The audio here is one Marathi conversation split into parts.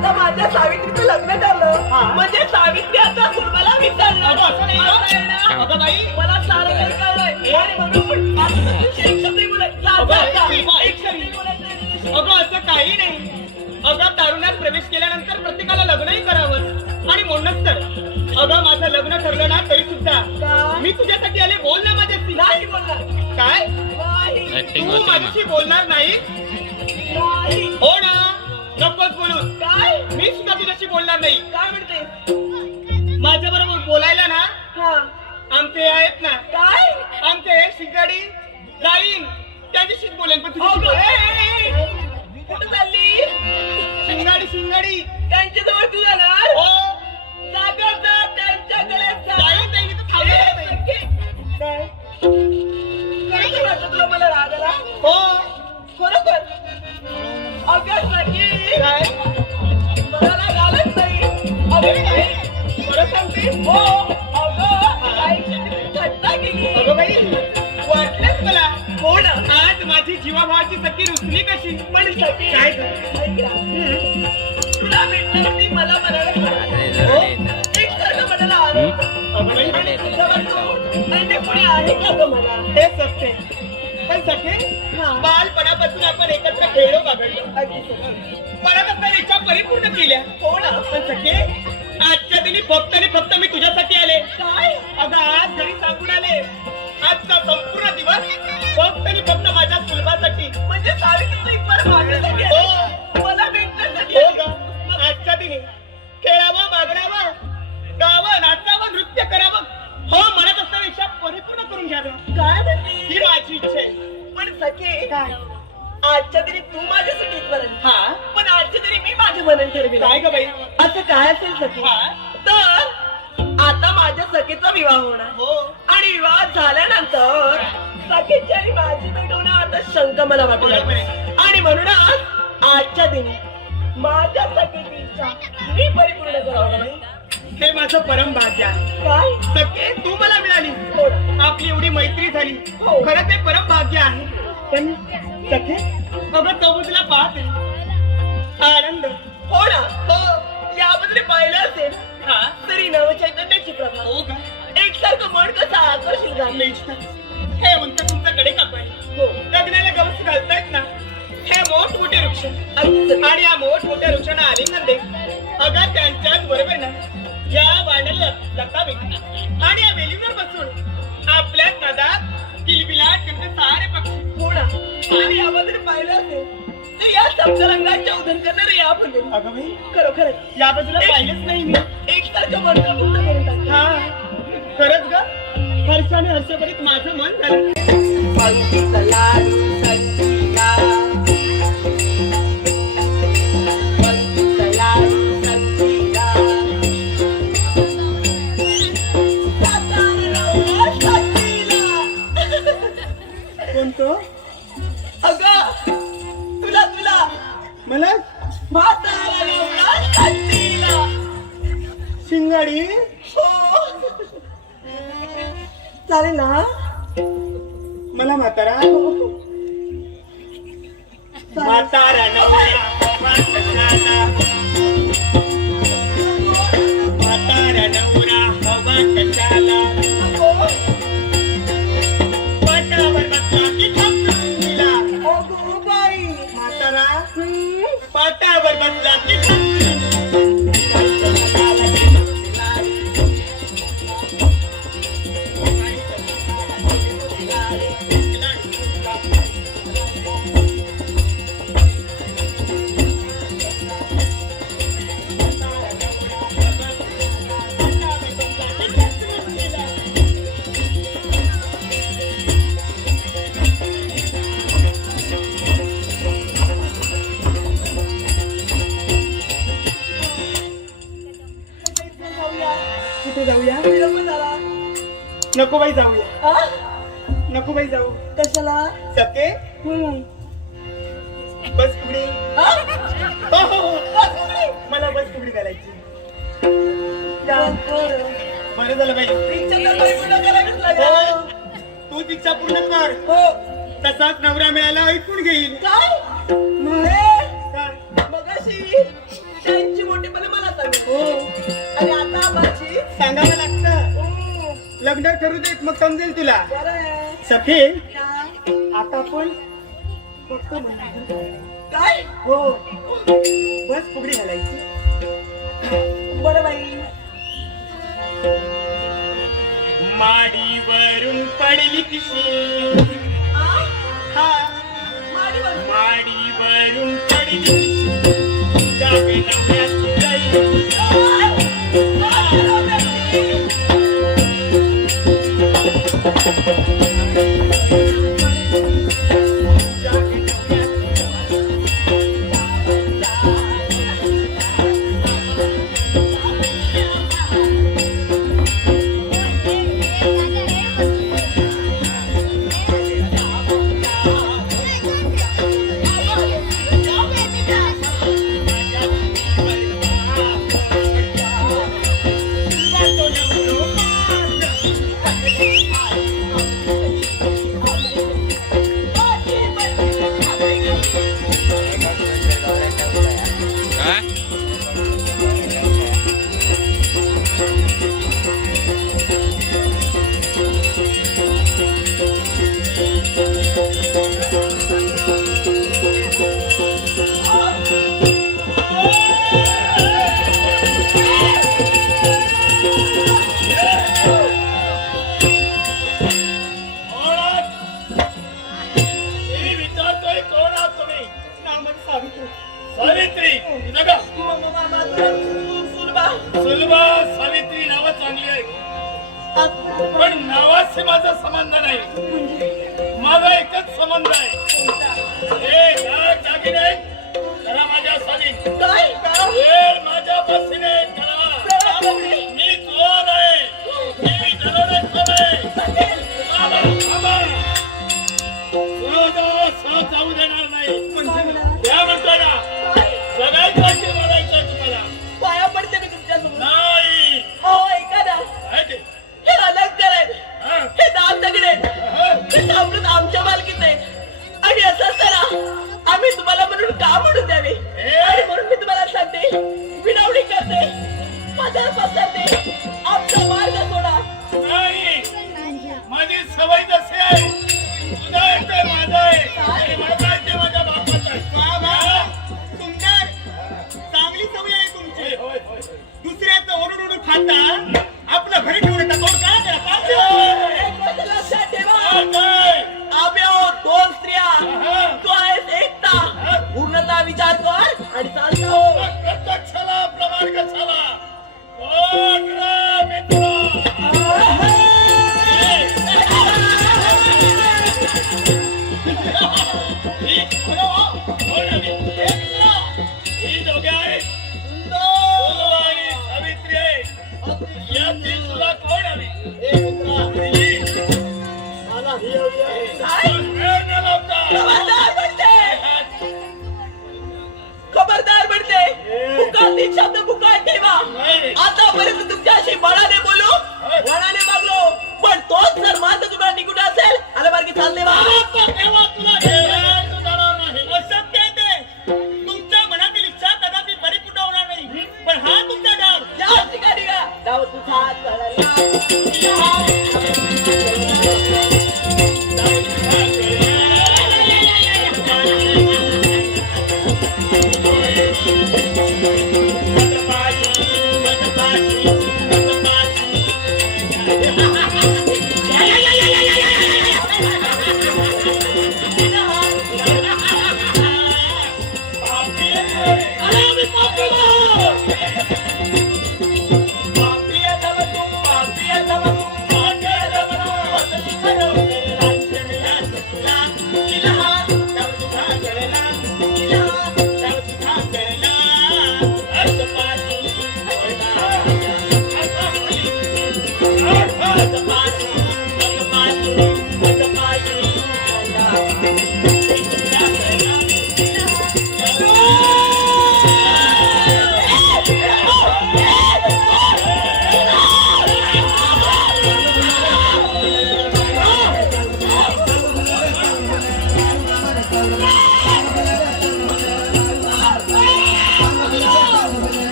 आता माझ्या सावित्रीचं लग्न हा. म्हणजे सावित्री आता? अगं बाई. मला सारं काही कळलंय. अगं, असं काही नाही. अगं तारुण्यात प्रवेश केल्यानंतर प्रत्येकाला लग्नही करावं. आणि म्हणूनच तर. अगं माझं लग्न ठरलं ना तरी सुद्धा? मी तुझ्यासाठी आले बोल ना माझ्याशी नाही बोलणार. काय? तू माझ्याशी बोलणार नाही? नाही. हो ना? नकोच बोलू शिंगाडी. शिंगाडी त्यांच्याजवळ तू जाणार हो. सागर जा त्यांच्याकडे नाही, नाही. काय? खरंच वाटतं तुला मला राग आला हो अगं सखी काय मला राग आलाच नाही अगं नाही. परत सांगते. हो. अगं आईची घटना केली. अगं बाई. आज माझी जीवाभावाची सखी रुसली कशी? पण सखी काय? मला मनाला खरं? एकसारखं मनाला आनंद अगं बाई आणि तुझ्यावर तो अन्य कोणी आहे का गं मला? हे सत्य पण सखे बालपणापासून आपण एकत्र खेळलो बागडलो अगदी सखी. मनापासून इच्छा परिपूर्ण केल्या. हो ना. पण सखे आजच्या दिनी फक्त आणि फक्त मी तुझ्यासाठी आले. काय? अगं आज घरी सांगून आले. आजचा संपूर्ण दिवस फक्त आणि फक्त माझ्या सुलभासाठी. म्हणजे बार मागण्यासाठी हो. मला भेटण्यासाठी हो. ग. आजच्या दिनी खेळावं बागडावं गावं नाचावं नृत्य करावं हो म्हणत असताना इच्छा परिपूर्ण करून घ्यावं काय म्हणते? ही माझी इच्छा आहे. पण सखे आजच्या तरी तू माझ्यासाठी इथपर्यंत. हा? पण आजच्या तरी मी माझे मनन ठरविलं. काय ग बाई? असं काय असेल सखे? हा? माझ्या सखेचा विवाह होणार. हो. आणि विवाह झाल्यानंतर सखेची आणि माझी भेट होणं आता शंका मला बरोबर वाटत आहे. आणि म्हणूनच आजच्या दिनी माझ्या सखेची इच्छा मी परिपूर्ण करावं नाही हे माझं परम भाग्य आहे. काय? सखे तू मला मिळाली. हो. आपली एवढी मैत्री झाली. हो. खरं ते परम भाग्य आहे. पण सखे? अगं चौबतीला पाहते. आनंद. हो ना? हो. याबद्दल पाहिलं असेल. हा तरी नवचैतन्याची प्रभा हो का? एकसारखं मन कसं आकर्षित झालं. हे उंच तुमच्याकडे का पाहिजे हो. लग्नाला गवस घालतायत ना? हे मोठ मोठे वृक्ष. आणि या मोठ मोठ्या वृक्षांना आलिंगन दे. अगं त्यांच्याच बरोबर ना या वाड्याला लतावे आणि या वेलीवर बसून आपल्या नदात किलबिलाट करते सारे पक्षी. हो ना. आणि याबद्दल पाहिलं असेल तर या सप्तरंगाच्या उदन करणारे या पण अगं बाई खरोखरच. या बाजूला पाहिलेच नाही मी. एकसारखं मंत्रमुग्ध करून टाकलं हा खरंच ग? हर्षाने हर्षभरीत माझं मन झालं. लाडू. मला. शिंगाडी हो. चालेल ना मला म्हातारा नवरा म्हातारा नको जाऊया नको झाला नको बाई जाऊया हा? नको बाई जाऊ कशाला सके हम्म. बस पुढे हा? हो, हो, हो. मला बस घालायची या. बरं. झालं बाई इच्छा तर बाई पूर्ण करावीच लागेल. तू तिचा पूर्ण कर हो तसाच नवरा मिळाला ऐकून घेईल काय हे? मगाशी त्यांची मोठेपणे मला सांगितलं हो आता लागतं. लग्न करू देत मग समजेल तुला बरं आहे. सखे. आता पण फक्त म्हणा. काय हो बस फुगडी घालायची बरं बाई माडीवरून पडली किशी आ? हा माडीवर. माडीवरून पडली नव्याची जाई. जागे सावित्री नका सुलभा सावित्री नाव चांगली आहे. पण नावाशी माझा संबंध नाही. माझा एकच संबंध आहे. हे काय दागिने करा माझ्या वेळ माझ्या बसीने करा शब्द पुकार ठेवा. आतापर्यंत तुमच्याशी बळाने बोलू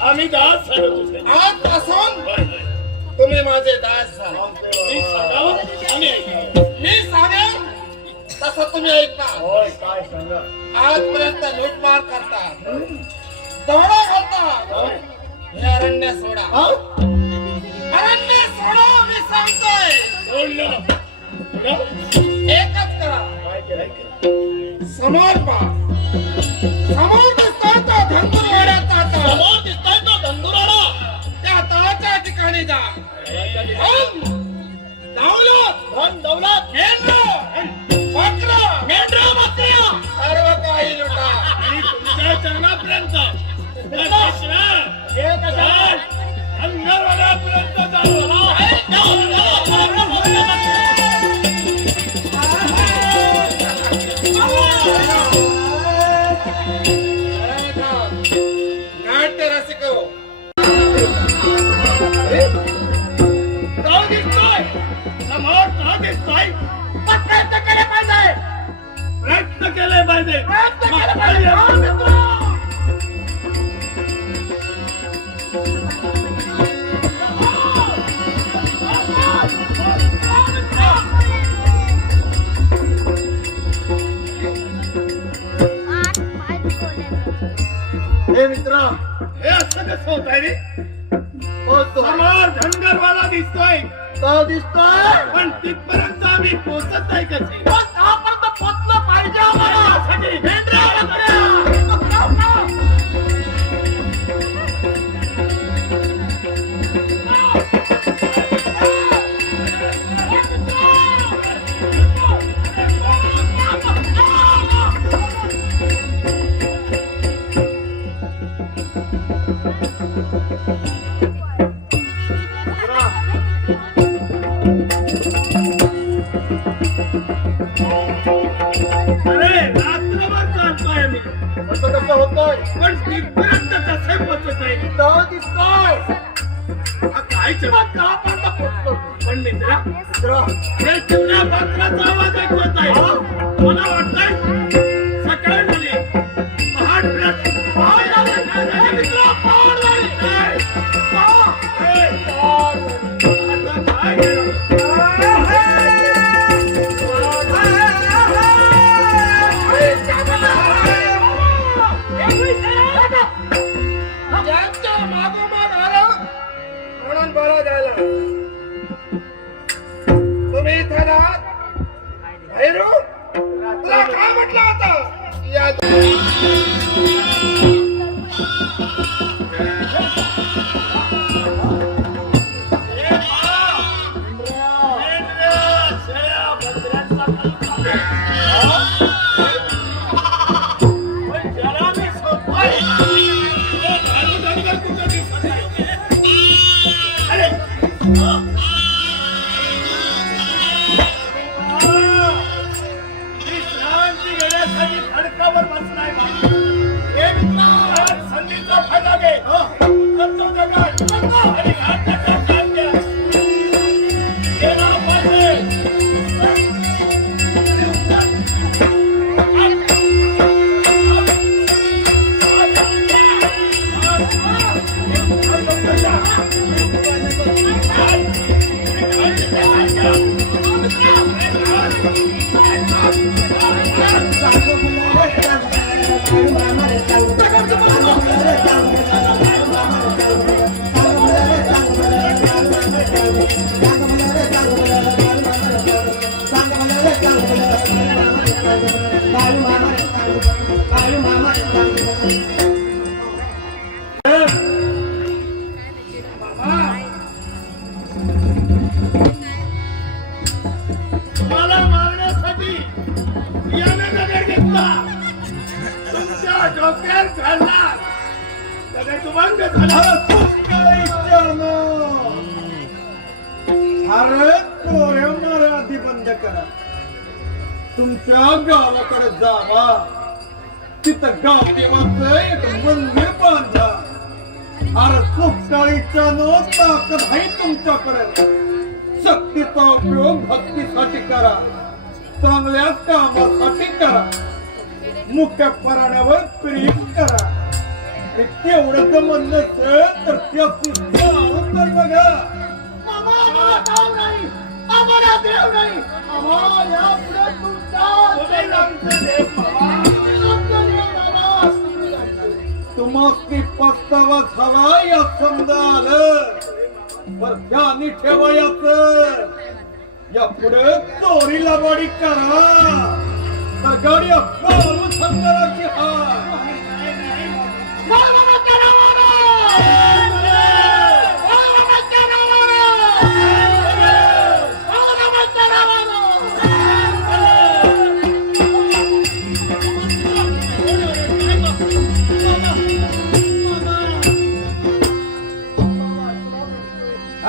आम्ही दास आज आजपासून तुम्ही माझे दास झाला. मी सांगावं? सांगेन? तसं तुम्ही ऐकता होय काय सांगा? आजपर्यंत लूटमार करता. दौडा घालता. हे अरण्य सोडा. हा? अरण्य सोडा मी सांगतोय. एकच करा. काय समोर पहा समोर दिसतोय तो धनगुरवाडा तो धनगुरवाडा त्या तळाच्या ठिकाणी जा. धावलो तो दिसतोय. पण तिथपर्यंत आम्ही पोचत यांच्या मागोमाग म्हणून बरं झाला. तुम्ही इथे राहत भैरू तुला काय म्हटलं होतं? या अरे चोऱ्या मारा आधी बंद करा. तुमच्या गावाकडे जावा. तिथं गाव देवाचं मंदिर बांधा अरे सुकाळीच्या नो ताकद आहे तुमच्याकडे. शक्तीचा उपयोग भक्तीसाठी करा. चांगल्या कामासाठी करा. मुख्य पराण्यावर प्रेम करा. तेवढं जर म्हणलं तर त्या सुद्धा उत्तर बघा. आम्हाला देव नाही. आम्हाला नाही तुम्हाला पस्तावा झाला या समजा आलं पर ध्यानी ठेवायचं. या पुढे चोरीला बाडी करा. तर गाडी पाऊस संदराची हा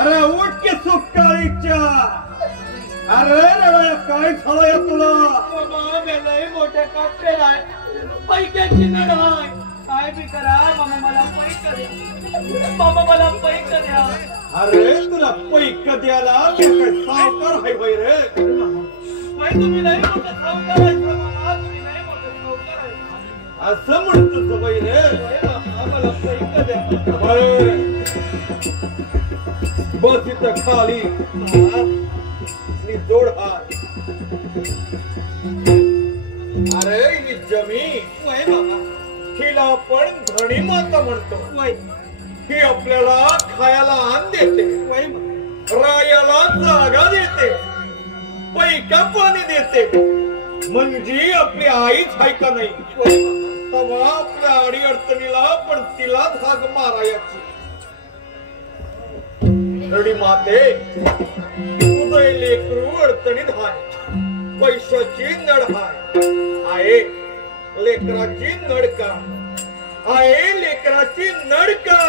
अरे उठ की सुटकाळीच्या अरे रे काय झालं या तुला? मोठे कापलेला आहे पैक्याची नड आहे काय बी करा मामा मला पैक द्या. मामा मला पैक द्या. अरे तुला पैक द्यायला मी काय सावकार हाय बाई रे? बाई तुम्ही नाही मोठं सावकार आहे. असं म्हणतो द्या बरं. बस इथं खाली. आणि जोड हात. अरे ही बाबा. हिला आपण धणी माता म्हणतो. ही आपल्याला खायला अन्न देते. रायाला जागा देते. पैका पाणी देते. म्हणजे आपली आईच आहे का नाही? तेव्हा आपल्या अडी अडचणीला पण तिला हाक मारायची. रडी माते उदय लेकरू अडचणीत हाय. पैशाची नड हाय. आहे लेकराची नडका आहे लेकराची नडका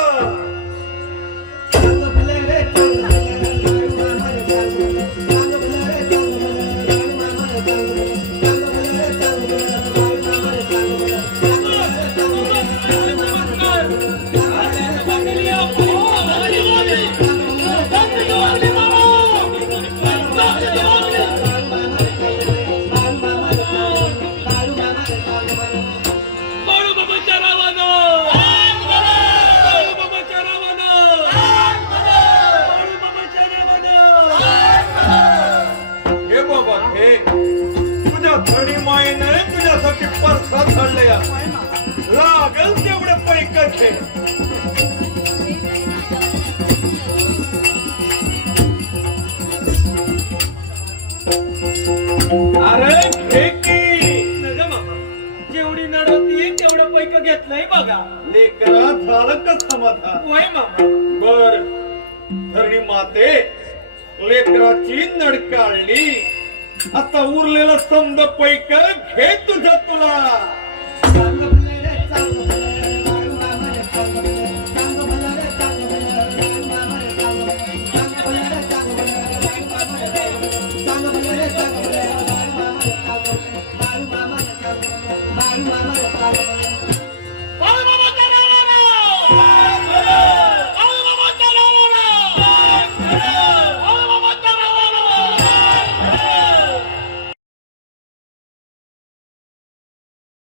जेवढी नड होती तेवढं पैक घेतलंय बघा. लेकरा झालं का समाधान? वय मामा. बर. धरणी माते लेकराची नडकाळली आता उरलेला समद पैक घे तुझ्या तुला